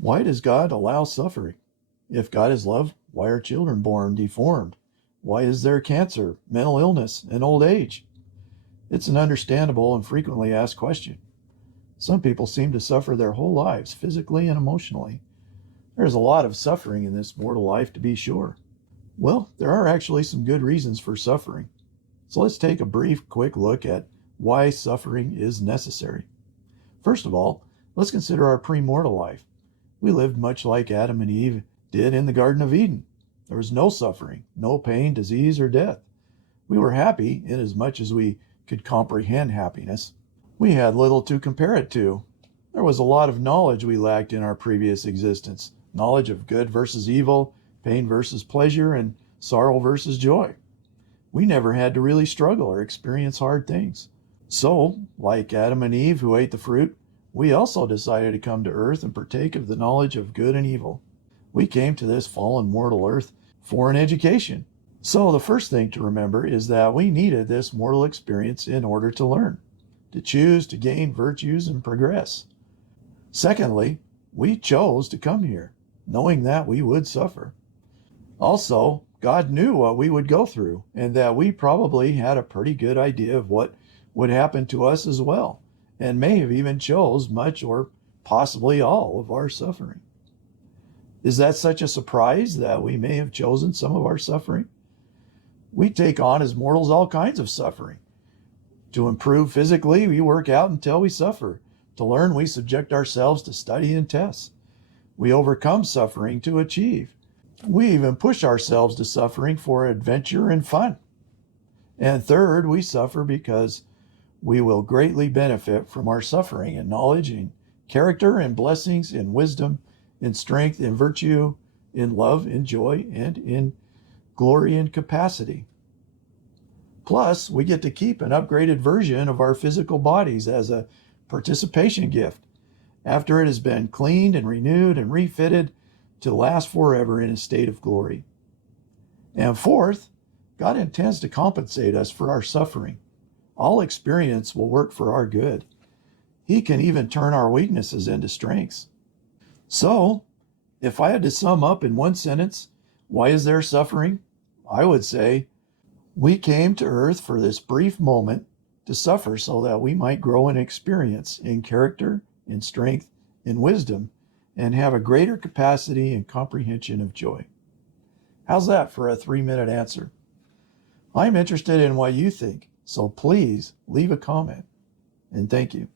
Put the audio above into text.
Why does God allow suffering? If God is love, why are children born deformed? Why is there cancer, mental illness, and old age? It's an understandable and frequently asked question. Some people seem to suffer their whole lives, physically and emotionally. There's a lot of suffering in this mortal life, to be sure. Well, there are actually some good reasons for suffering. So let's take a brief, quick look at why suffering is necessary. First of all, let's consider our premortal life. We lived much like Adam and Eve did in the Garden of Eden. There was no suffering, no pain, disease, or death. We were happy in as much as we could comprehend happiness. We had little to compare it to. There was a lot of knowledge we lacked in our previous existence. Knowledge of good versus evil, pain versus pleasure, and sorrow versus joy. We never had to really struggle or experience hard things. So, like Adam and Eve who ate the fruit, we also decided to come to earth and partake of the knowledge of good and evil. We came to this fallen mortal earth for an education. So the first thing to remember is that we needed this mortal experience in order to learn, to choose to gain virtues and progress. Secondly, we chose to come here, knowing that we would suffer. Also, God knew what we would go through, and that we probably had a pretty good idea of what would happen to us as well, and may have even chose much or possibly all of our suffering. Is that such a surprise that we may have chosen some of our suffering? We take on as mortals all kinds of suffering. To improve physically, we work out until we suffer. To learn, we subject ourselves to study and tests. We overcome suffering to achieve. We even push ourselves to suffering for adventure and fun. And third, we suffer because we will greatly benefit from our suffering in knowledge, in character, in blessings, in wisdom, in strength, in virtue, in love, in joy, and in glory and capacity. Plus, we get to keep an upgraded version of our physical bodies as a participation gift after it has been cleaned and renewed and refitted to last forever in a state of glory. And fourth, God intends to compensate us for our suffering. All experience will work for our good. He can even turn our weaknesses into strengths. So, if I had to sum up in one sentence, why is there suffering? I would say, we came to earth for this brief moment to suffer so that we might grow in experience, in character, in strength, in wisdom, and have a greater capacity and comprehension of joy. How's that for a 3-minute answer? I'm interested in what you think, so please leave a comment. And thank you.